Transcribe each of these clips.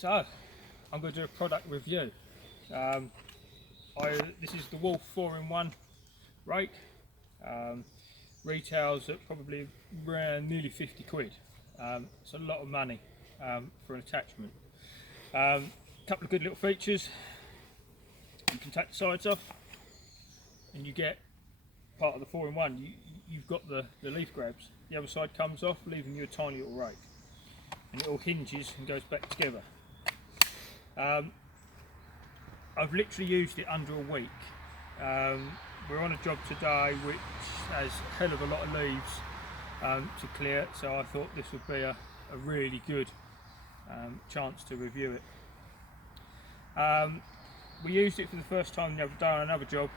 So, I'm going to do a product review. This is the Wolf 4-in-1 rake. Retails at probably around nearly 50 quid. It's a lot of money for an attachment. Couple of good little features. You can take the sides off and you get part of the 4-in-1. You've got the leaf grabs. The other side comes off, leaving you a tiny little rake. And it all hinges and goes back together. I've literally used it under a week. We're on a job today which has a hell of a lot of leaves to clear, so I thought this would be a really good chance to review it. We used it for the first time the other day on another job,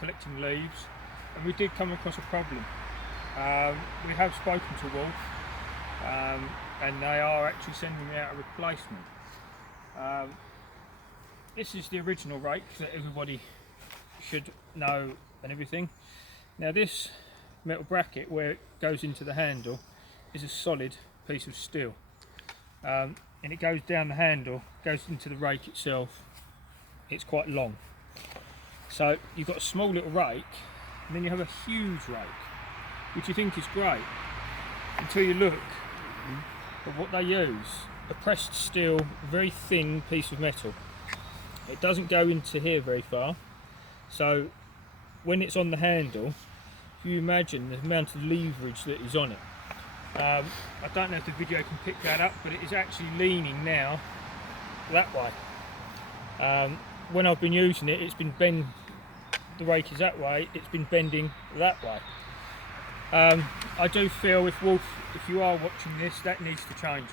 collecting leaves, and we did come across a problem. We have spoken to Wolf, and they are actually sending me out a replacement. This is the original rake that everybody should know and everything. Now this metal bracket where it goes into the handle is a solid piece of steel, and it goes down the handle, goes into the rake itself. It's quite long. So you've got a small little rake, and then you have a huge rake, which you think is great, until you look at what they use. A pressed steel, very thin piece of metal. It doesn't go into here very far, so when it's on the handle, if you imagine the amount of leverage that is on it. I don't know if the video can pick that up, but it is actually leaning now that way. When I've been using it, it's been bent. The rake is that way, it's been bending that way. I do feel if Wolf, if you are watching this, that needs to change.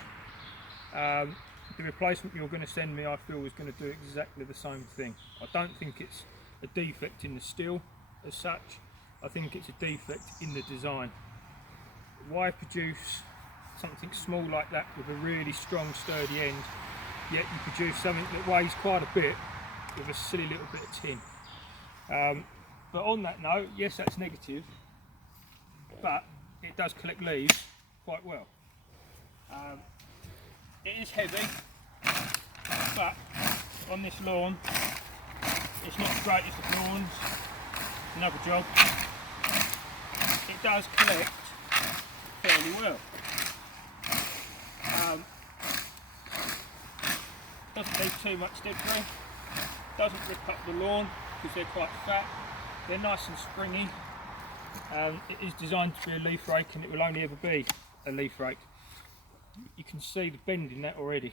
The replacement you're going to send me, I feel, is going to do exactly the same thing. I don't think it's a defect in the steel as such. I think it's a defect in the design. Why produce something small like that with a really strong, sturdy end, yet you produce something that weighs quite a bit with a silly little bit of tin? But on that note, yes, that's negative, but it does collect leaves quite well. It is heavy, but on this lawn, it's not the greatest of lawns. Another job. It does collect fairly well. Doesn't leave too much debris. Doesn't rip up the lawn because they're quite fat. They're nice and springy. It is designed to be a leaf rake, and it will only ever be a leaf rake. You can see the bend in that already.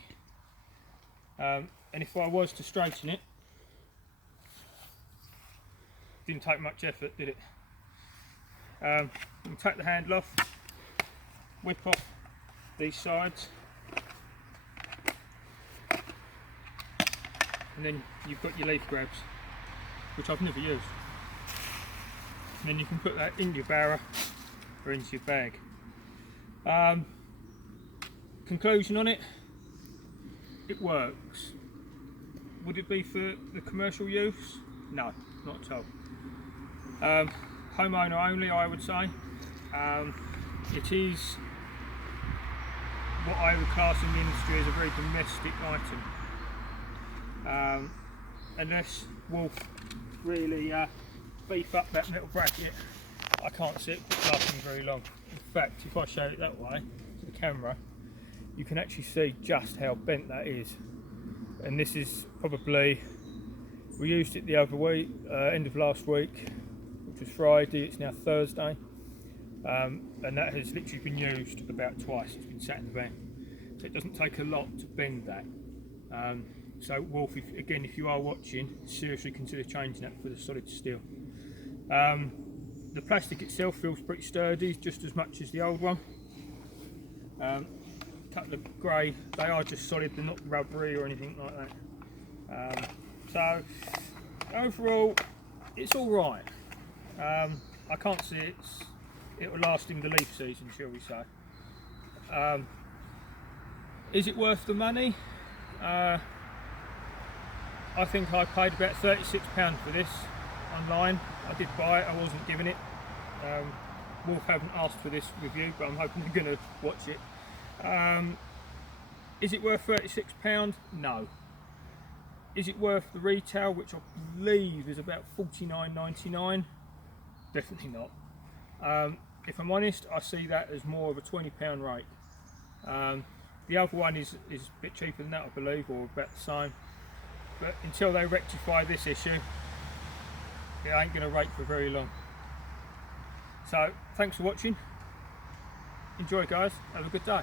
And if I was to straighten it, didn't take much effort, did it? You can take the handle off, whip off these sides, and then you've got your leaf grabs, which I've never used. And then you can put that in your barrow or into your bag. Conclusion on it, it works. Would it be for the commercial use? No, not at all. Homeowner only, I would say. It is what I would class in the industry as a very domestic item. Unless Wolf really beef up that metal bracket, I can't see it lasting very long. In fact, if I show it that way to the camera, you can actually see just how bent that is. And this is probably, we used it the other week, end of last week, which was Friday. It's now Thursday, and that has literally been used about twice. It's been sat in the van, so it doesn't take a lot to bend that. So Wolf, if you are watching, seriously consider changing that for the solid steel. The plastic itself feels pretty sturdy, just as much as the old one. Couple of grey, they are just solid, they're not rubbery or anything like that. So overall, it's all right. I can't see it will last in the leaf season, shall we say. Is it worth the money? I think I paid about £36 for this online. I did buy it, I wasn't given it. Wolf haven't asked for this review, but I'm hoping they're going to watch it. Is it worth £36? No. Is it worth the retail, which I believe is about £49.99? Definitely not. If I'm honest, I see that as more of a £20 rake. The other one is a bit cheaper than that, I believe, or about the same. But until they rectify this issue, it ain't going to rake for very long. So, thanks for watching. Enjoy, guys. Have a good day.